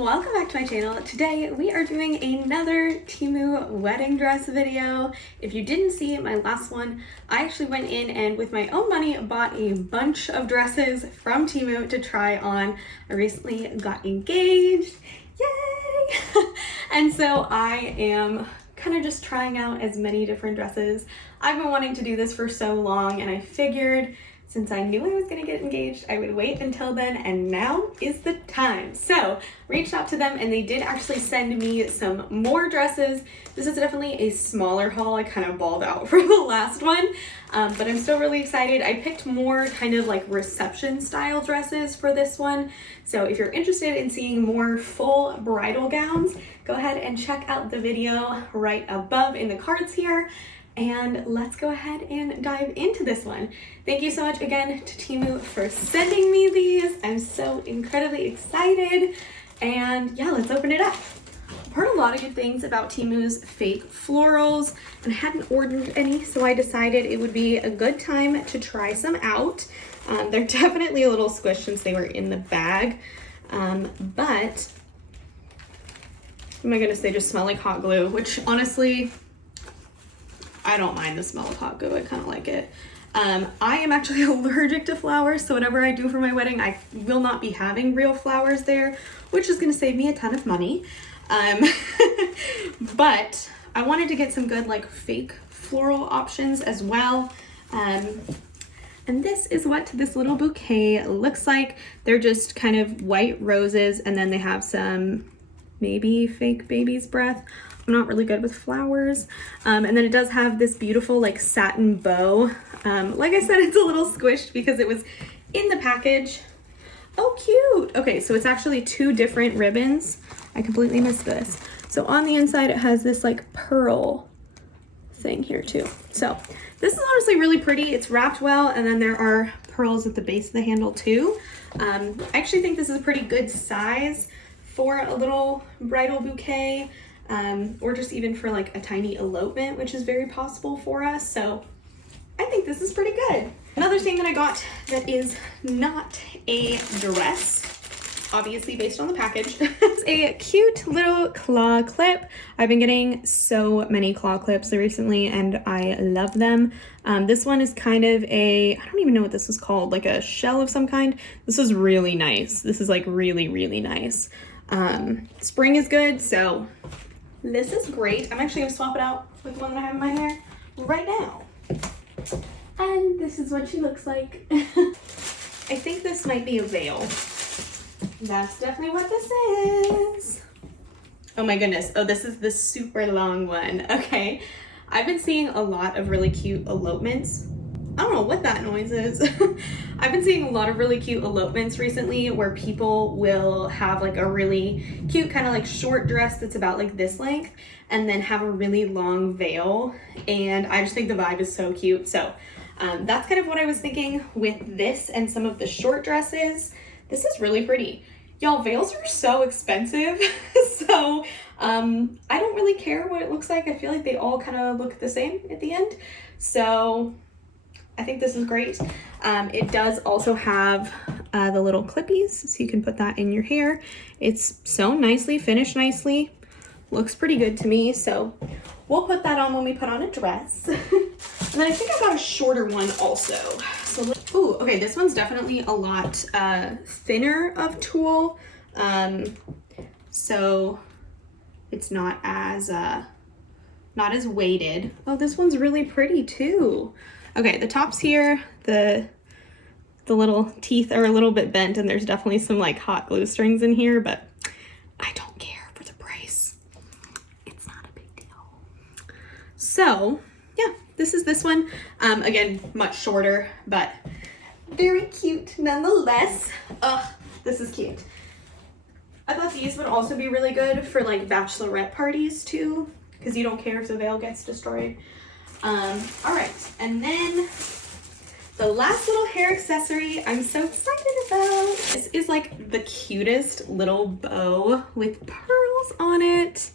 welcome back to my channel. Today we are doing another Temu wedding dress video. If you didn't see my last one, I actually went in and with my own money bought a bunch of dresses from Temu to try on. I recently got engaged, yay! And so I am kind of just trying out as many different dresses. I've been wanting to do this for so long and I figured since I knew I was gonna get engaged, I would wait until then, and now is the time. So, reached out to them and they did actually send me some more dresses. This is definitely a smaller haul. I kind of balled out for the last one, but I'm still really excited. I picked more kind of like reception style dresses for this one. So if you're interested in seeing more full bridal gowns, go ahead and check out the video right above in the cards here. And let's go ahead and dive into this one. Thank you so much again to Temu for sending me these. I'm so incredibly excited. And yeah, let's open it up. I've heard a lot of good things about Temu's fake florals and I hadn't ordered any, so I decided it would be a good time to try some out. They're definitely a little squished since they were in the bag, but oh my goodness, they just smell like hot glue, which honestly, I don't mind the smell of hot glue. I kind of like it. I am actually allergic to flowers, so whatever I do for my wedding, I will not be having real flowers there, which is going to save me a ton of money. But I wanted to get some good like fake floral options as well. And this is what this little bouquet looks like. They're just kind of white roses, and then they have some maybe fake baby's breath. I'm not really good with flowers. And then it does have this beautiful like satin bow. Like I said, it's a little squished because it was in the package. Oh, cute. Okay, so it's actually two different ribbons. I completely missed this. So on the inside, it has this like pearl thing here too. So this is honestly really pretty. It's wrapped well, and then there are pearls at the base of the handle too. I actually think this is a pretty good size for a little bridal bouquet. Or just even for like a tiny elopement, which is very possible for us. So I think this is pretty good. Another thing that I got that is not a dress, obviously based on the package, is a cute little claw clip. I've been getting so many claw clips recently and I love them. This one is kind of a, I don't even know what this was called, like a shell of some kind. This is really nice. This is like really, really nice. Spring is good, so this is great. I'm actually gonna swap it out with the one that I have in my hair right now. And this is what she looks like. I think this might be a veil. That's definitely what this is. Oh my goodness. Oh, this is the super long one. Okay. I've been seeing a lot of really cute elopements. I don't know what that noise is. I've been seeing a lot of really cute elopements recently where people will have like a really cute kind of like short dress that's about like this length and then have a really long veil. And I just think the vibe is so cute. So that's kind of what I was thinking with this and some of the short dresses. This is really pretty. Y'all, veils are so expensive. So I don't really care what it looks like. I feel like they all kind of look the same at the end. So I think this is great. It does also have the little clippies, so you can put that in your hair. It's sewn nicely, finished nicely. Looks pretty good to me, so we'll put that on when we put on a dress. And then I think I got a shorter one also. So, ooh, okay, this one's definitely a lot thinner of tulle. So it's not as weighted. Oh, this one's really pretty too. Okay, the tops here, the little teeth are a little bit bent and there's definitely some like hot glue strings in here, but I don't care for the price. It's not a big deal. So yeah, this is this one. Again, much shorter, but very cute nonetheless. Ugh, this is cute. I thought these would also be really good for like bachelorette parties too, because you don't care if the veil gets destroyed. All right, and then the last little hair accessory I'm so excited about. This is like the cutest little bow with pearls on it.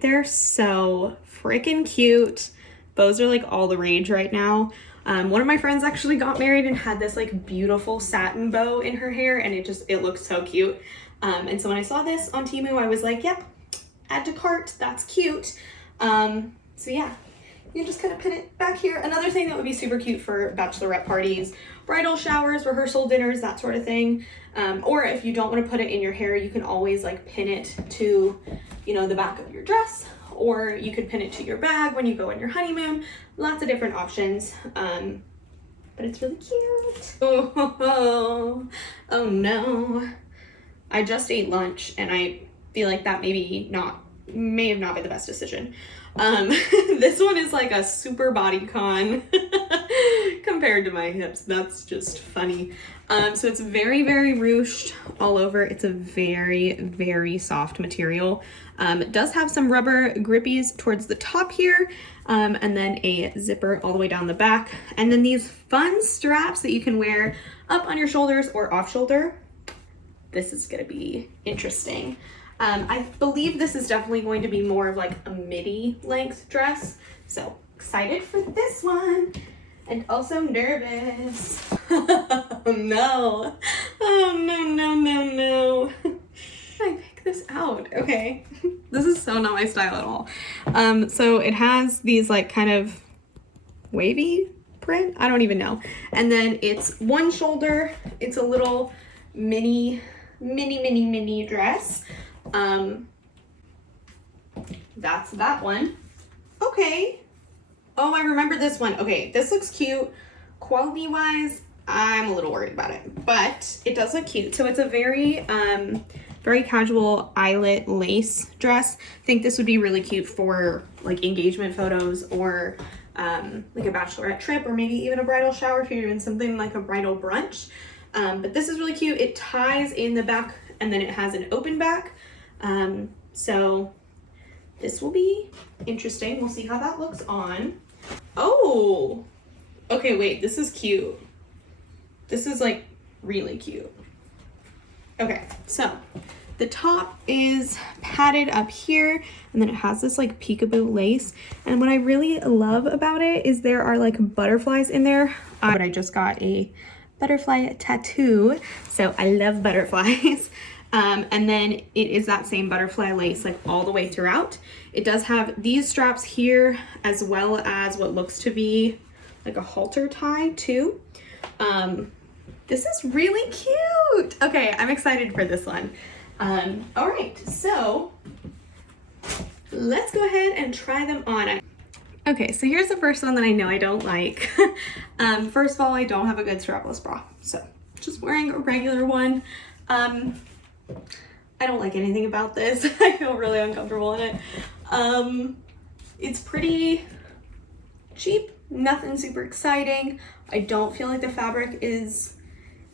They're so freaking cute. Bows are like all the rage right now. One of my friends actually got married and had this like beautiful satin bow in her hair and it looked so cute. And so when I saw this on Temu, I was like, yep, add to cart, that's cute. So yeah, you just kind of pin it back here. Another thing that would be super cute for bachelorette parties, bridal showers, rehearsal dinners, that sort of thing. Or if you don't want to put it in your hair, you can always like pin it to, you know, the back of your dress, or you could pin it to your bag when you go on your honeymoon. Lots of different options. But it's really cute. Oh no. I just ate lunch and I feel like that may have not been the best decision. This one is like a super bodycon compared to my hips. That's just funny. So it's very, very ruched all over. It's a very, very soft material. It does have some rubber grippies towards the top here, and then a zipper all the way down the back. And then these fun straps that you can wear up on your shoulders or off shoulder. This is gonna be interesting. I believe this is definitely going to be more of like a midi length dress. So excited for this one and also nervous. Oh no. Oh no. I pick this out. Okay. This is so not my style at all. So it has these like kind of wavy print. I don't even know. And then it's one shoulder. It's a little mini dress. That's that one. Okay. Oh, I remember this one. Okay, this looks cute. Quality wise, I'm a little worried about it, but it does look cute. So it's a very, very casual eyelet lace dress. I think this would be really cute for like engagement photos or like a bachelorette trip, or maybe even a bridal shower if you're doing something like a bridal brunch. But this is really cute. It ties in the back and then it has an open back. So this will be interesting. We'll see how that looks on. Oh, okay, wait, this is cute. This is like really cute. Okay, so the top is padded up here and then it has this like peekaboo lace. And what I really love about it is there are like butterflies in there. But I just got a butterfly tattoo, so I love butterflies. And then it is that same butterfly lace like all the way throughout. It does have these straps here as well as what looks to be like a halter tie too. This is really cute. Okay, I'm excited for this one. All right, so let's go ahead and try them on. Okay, so here's the first one that I know I don't like. First of all, I don't have a good strapless bra, so just wearing a regular one. I don't like anything about this. I feel really uncomfortable in it. It's pretty cheap, nothing super exciting. I don't feel like the fabric is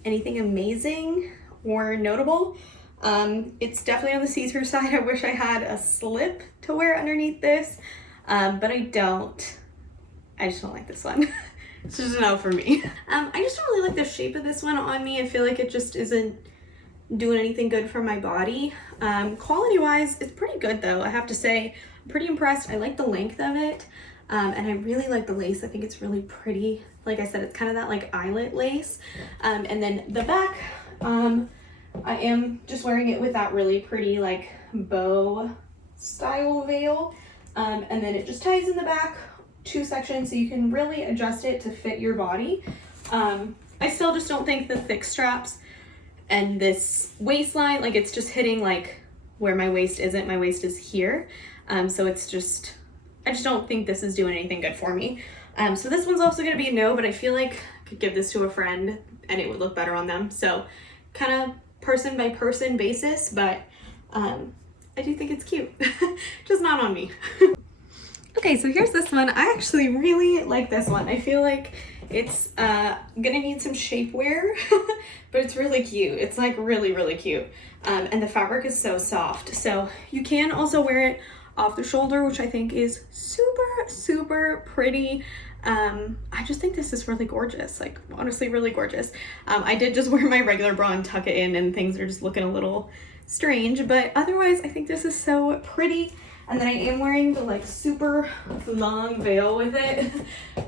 anything amazing or notable. It's definitely on the see-through side. I wish I had a slip to wear underneath this, but I just don't like this one. It's just a no for me. I just don't really like the shape of this one on me. I feel like it just isn't doing anything good for my body. Quality wise, it's pretty good though. I have to say, I'm pretty impressed. I like the length of it. And I really like the lace. I think it's really pretty. Like I said, it's kind of that like eyelet lace. And then the back, I am just wearing it with that really pretty like bow style veil. And then it just ties in the back, 2 sections, so you can really adjust it to fit your body. I still just don't think the thick straps and this waistline, like it's just hitting like where my waist isn't. My waist is here. So it's just, I just don't think this is doing anything good for me. So this one's also gonna be a no, but I feel like I could give this to a friend and it would look better on them. So kind of person by person basis, but I do think it's cute, just not on me. Okay, so here's this one. I actually really like this one. I feel like it's gonna need some shapewear, but it's really cute. It's like really, really cute. And the fabric is so soft. So you can also wear it off the shoulder, which I think is super, super pretty. I just think this is really gorgeous, like honestly really gorgeous. I did just wear my regular bra and tuck it in and things are just looking a little strange, but otherwise I think this is so pretty. And then I am wearing the like super long veil with it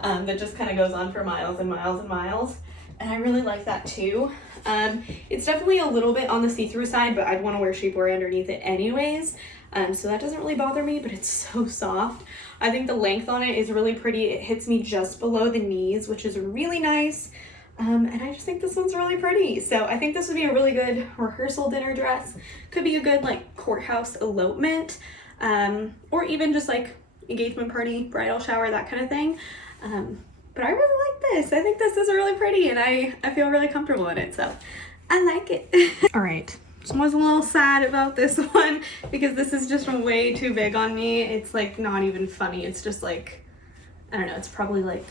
that just kind of goes on for miles and miles and miles. and I really like that too. It's definitely a little bit on the see-through side, but I'd want to wear shapewear underneath it anyways. So that doesn't really bother me, but it's so soft. I think the length on it is really pretty. It hits me just below the knees, which is really nice. And I just think this one's really pretty. So I think this would be a really good rehearsal dinner dress. Could be a good like courthouse elopement, or even just like engagement party, bridal shower, that kind of thing. But I really like this. I think this is really pretty, and I feel really comfortable in it, so I like it. All right, so I was a little sad about this one because this is just way too big on me. It's like not even funny. It's just like, I don't know, it's probably like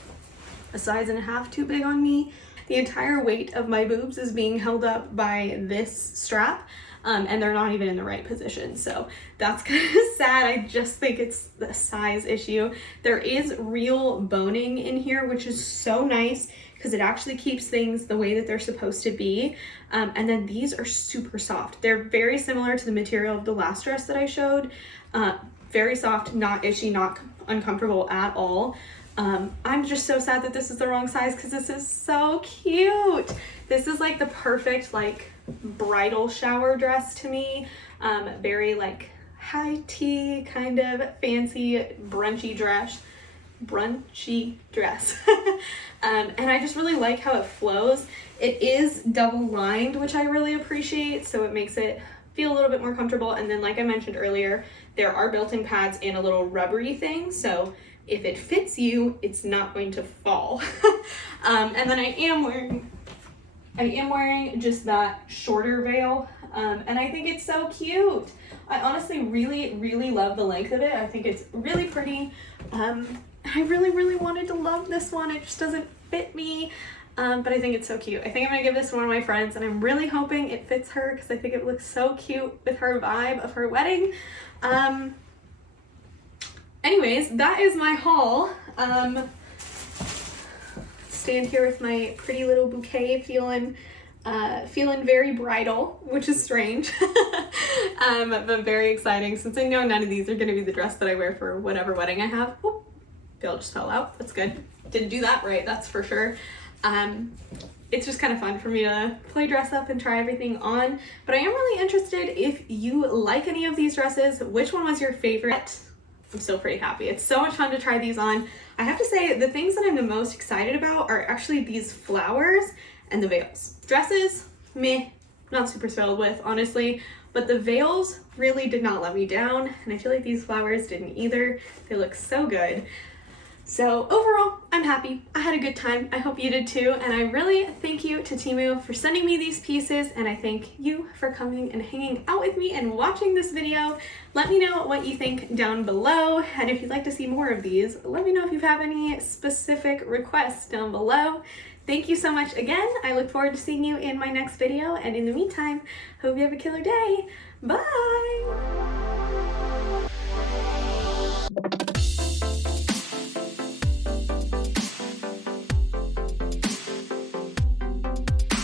a size and a half too big on me. The entire weight of my boobs is being held up by this strap, and they're not even in the right position. So that's kind of sad. I just think it's the size issue. There is real boning in here, which is so nice because it actually keeps things the way that they're supposed to be. And then these are super soft. They're very similar to the material of the last dress that I showed. Very soft, not itchy, not uncomfortable at all. I'm just so sad that this is the wrong size because this is so cute. This is like the perfect like bridal shower dress to me. Very like high tea, kind of fancy brunchy dress. And I just really like how it flows. It is double lined, which I really appreciate, so it makes it feel a little bit more comfortable. And then like I mentioned earlier, there are built-in pads and a little rubbery thing, so if it fits you, it's not going to fall. And then I am wearing just that shorter veil, and I think it's so cute. I honestly really love the length of it. I think it's really pretty. I really wanted to love this one. It just doesn't fit me, but I think it's so cute. I think I'm gonna give this to one of my friends, and I'm really hoping it fits her because I think it looks so cute with her vibe of her wedding. Anyways, that is my haul. Stand here with my pretty little bouquet, feeling very bridal, which is strange, but very exciting since I know none of these are going to be the dress that I wear for whatever wedding I have. Oh, veil just fell out. That's good. Didn't do that right, that's for sure. It's just kind of fun for me to play dress up and try everything on, but I am really interested if you like any of these dresses. Which one was your favorite? I'm still pretty happy. It's so much fun to try these on. I have to say the things that I'm the most excited about are actually these flowers and the veils. Dresses, meh, not super thrilled with, honestly, but the veils really did not let me down, and I feel like these flowers didn't either. They look so good. So overall, I'm happy. I had a good time. I hope you did too. And I really thank you to Temu for sending me these pieces. And I thank you for coming and hanging out with me and watching this video. Let me know what you think down below. And if you'd like to see more of these, let me know if you have any specific requests down below. Thank you so much again. I look forward to seeing you in my next video. And in the meantime, hope you have a killer day. Bye.